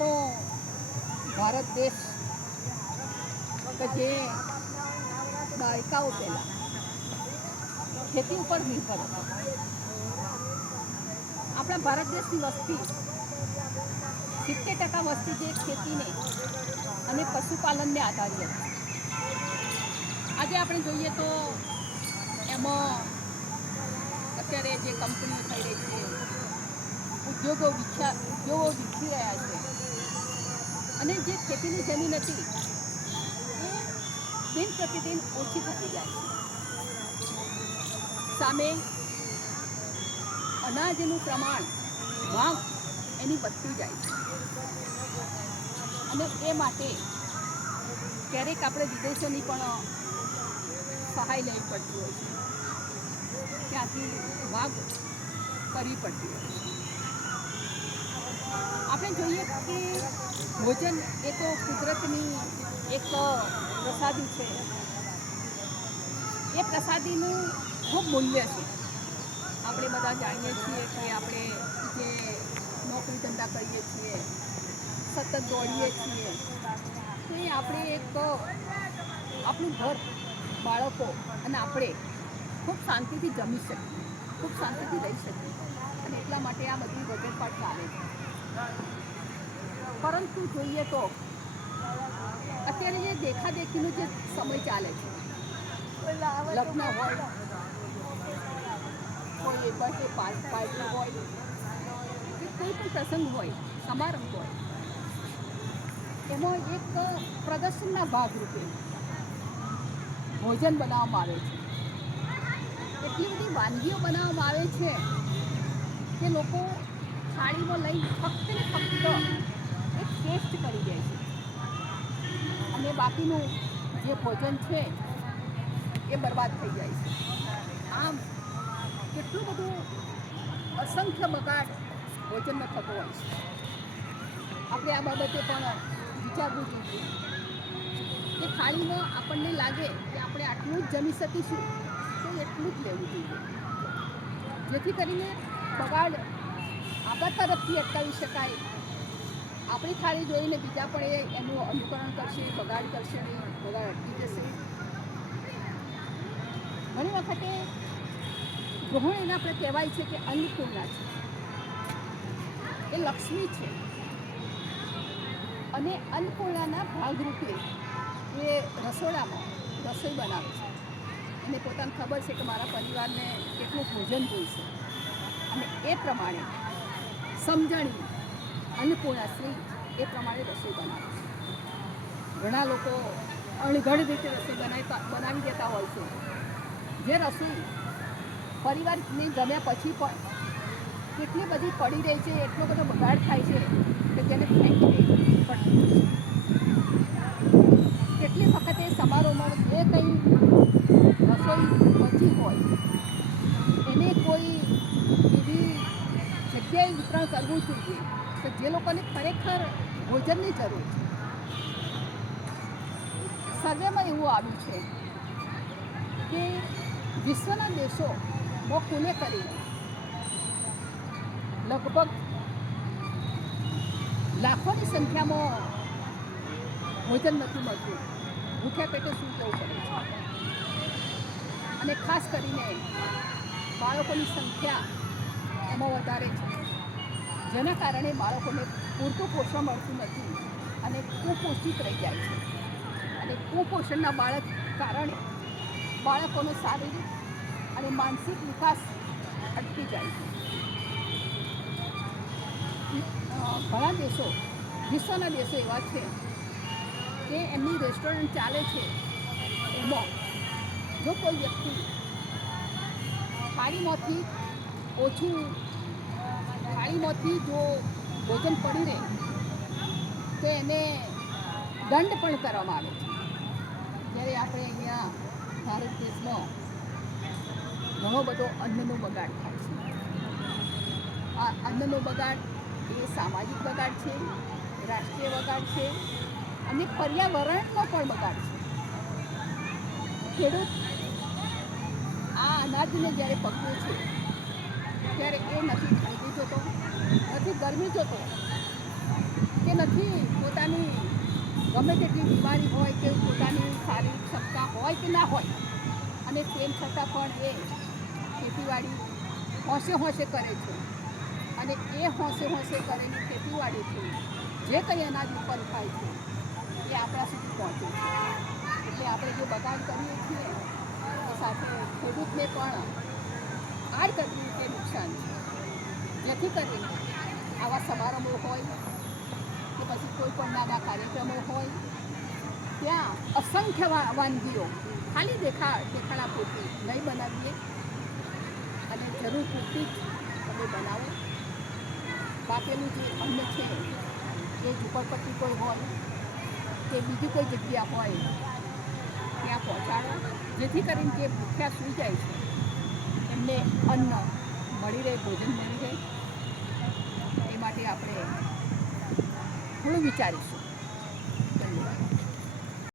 આપણો ભારત દેશ કે જે દાયકાઓ પહેલાં ખેતી ઉપર નિર્ભર હતો. આપણા ભારત દેશની વસ્તી 70% વસ્તી જે ખેતીને અને પશુપાલનને આધારિત હતી. આજે આપણે જોઈએ તો એમાં અત્યારે જે કંપનીઓ થઈ રહી છે, ઉદ્યોગો વિકસી રહ્યા છે અને જે ખેતીની જમીન હતી એ દિન પ્રતિદિન ઓછી થતી જાય છે. સામે અનાજનું પ્રમાણ માંગ એની વધતી જાય છે અને એ માટે ક્યારેક આપણે વિદેશોની પણ સહાય લેવી પડતી હોય છે, ત્યાંથી માંગ કરવી પડતી હોય છે. આપણે જોઈએ કે ભોજન એ તો કુદરતની એક પ્રસાદી છે. એ પ્રસાદીનું ખૂબ મૂલ્ય છે. આપણે બધા જાણીએ છીએ કે આપણે જે નોકરી ધંધા કરીએ છીએ, સતત દોડીએ છીએ, તો એ આપણે એક આપણું ઘર, બાળકો અને આપણે ખૂબ શાંતિથી જમી શકીએ, ખૂબ શાંતિથી રહી શકીએ અને એટલા માટે આ બધી વગેરે ચાલે છે. પરંતુ જોઈએ તો અત્યારે જે દેખાદેખીનો જે સમય ચાલે છે, લગ્ન હોય, કોઈ બર્થડે પાર્ટી હોય કે કોઈ પણ પ્રસંગ હોય, સમારંભ હોય, એમાં એક પ્રદર્શનના ભાગરૂપે ભોજન બનાવવામાં આવે છે. એટલી બધી વાનગીઓ બનાવવામાં આવે છે કે લોકો થાળીમાં લઈ ફક્ત ને ફક્ત એક ટેસ્ટ કરી દે છે અને બાકીનું જે ભોજન છે એ બરબાદ થઈ જાય છે. આમ કેટલું બધું અસંખ્ય બગાડ ભોજનનો થતો હોય છે. આપણે આ બાબતે પણ વિચારવું જોઈએ કે થાળીમાં આપણને લાગે કે આપણે આટલું જ જમી શકીશું તો એટલું જ લેવું જોઈએ, જેથી કરીને બગાડ આપણા તરફથી અટકાવી શકાય. આપણી થાળી જોઈને બીજા પણ એનું અનુકરણ કરશે, બગાડ કરશે નહીં, બગાડ અટકી જશે. ઘણી વખતે ગૃહિણીને આપણે કહેવાય છે કે અન્નપૂર્ણા છે, એ લક્ષ્મી છે અને અન્નપૂર્ણાના ભાગરૂપે એ રસોડામાં રસોઈ બનાવે છે અને પોતાને ખબર છે કે મારા પરિવારને કેટલું ભોજન જોઈશે અને એ પ્રમાણે સમજણી અન્નપૂર્ણા શ્રી એ પ્રમાણે રસોઈ બનાવે છે. ઘણા લોકો અણઘડ રીતે રસોઈ બનાવી દેતા હોય છે. જે રસોઈ પરિવારને જમ્યા પછી પણ કેટલી બધી પડી રહી છે, એટલો બધો બગાડ થાય છે કે જેને ફેંકી દેવી પડતી હોય છે. કેટલી વખતે સમારોહમાં જે કંઈ રસોઈ બચી હોય એને કોઈ એવી જગ્યાએ વિતરણ કરવું જોઈએ કે જે લોકોને ખરેખર ભોજનની જરૂર છે. સર્વેમાં એવું આવ્યું છે કે વિશ્વના દેશોમાં કુલે કરીને લગભગ લાખોની સંખ્યામાં ભોજન નથી મળતું. ભૂખ્યા પેટે શું જવું પડે છે અને ખાસ કરીને બાળકોની સંખ્યા એમાં વધારે છે, જેના કારણે બાળકોને પૂરતું પોષણ મળતું નથી અને કુપોષિત રહી જાય છે અને કુપોષણના કારણે બાળકોનો શારીરિક અને માનસિક વિકાસ અટકી જાય છે. ઘણા દેશો, વિશ્વના દેશો એવા છે કે એમની રેસ્ટોરન્ટ ચાલે છે, એમાં જો કોઈ વ્યક્તિ થાળીમાંથી જો ભોજન પડી રહે તો એને દંડ પણ કરવામાં આવે છે. જ્યારે આપણે અહીંયા ભારત દેશમાં ઘણો બધો અન્નનો બગાડ થાય છે. આ અન્નનો બગાડ એ સામાજિક બગાડ છે, રાષ્ટ્રીય બગાડ છે અને પર્યાવરણનો પણ બગાડ છે. ખેડૂત આ અનાજને જ્યારે પકવે છે ત્યારે એ નથી ઠંડી જોતો, નથી ગરમી જોતો શક્ય નથી પોતાની ગમે તેટલી બીમારી હોય કે પોતાની શારીરિક ક્ષમતા હોય કે ના હોય, અને તેમ છતાં પણ એ ખેતીવાડી હોંશે હોંશે કરે છે. અને એ હોંશે હોંશે કરેલી ખેતીવાડીથી જે કંઈ અનાજ ઉત્પન્ન થાય છે એ આપણા સુધી પહોંચે છે. એટલે આપણે જે બગાડ કરીએ છીએ એ સાથે ખેડૂતને પણ આડકતરી રીતે નુકસાન છે. જેથી કરીને આવા સમારંભો હોય કે પછી કોઈ પણ નાના કાર્યક્રમો હોય ત્યાં અસંખ્ય વાનગીઓ ખાલી દેખાડા પૂરતી નહીં બનાવીએ, અને જરૂર પૂરતી જ તમે બનાવો. બાકીનું જે અન્ન છે એ ઝૂંપડપટ્ટી કોઈ હોય કે બીજી કોઈ જગ્યા હોય ત્યાં પહોંચાડો, જેથી કરીને જે ભૂખ્યા સૂઈ જાય છે એમને અન્ન મળી રહે, ભોજન મળી રહે. એ માટે આપણે થોડું વિચારીશું.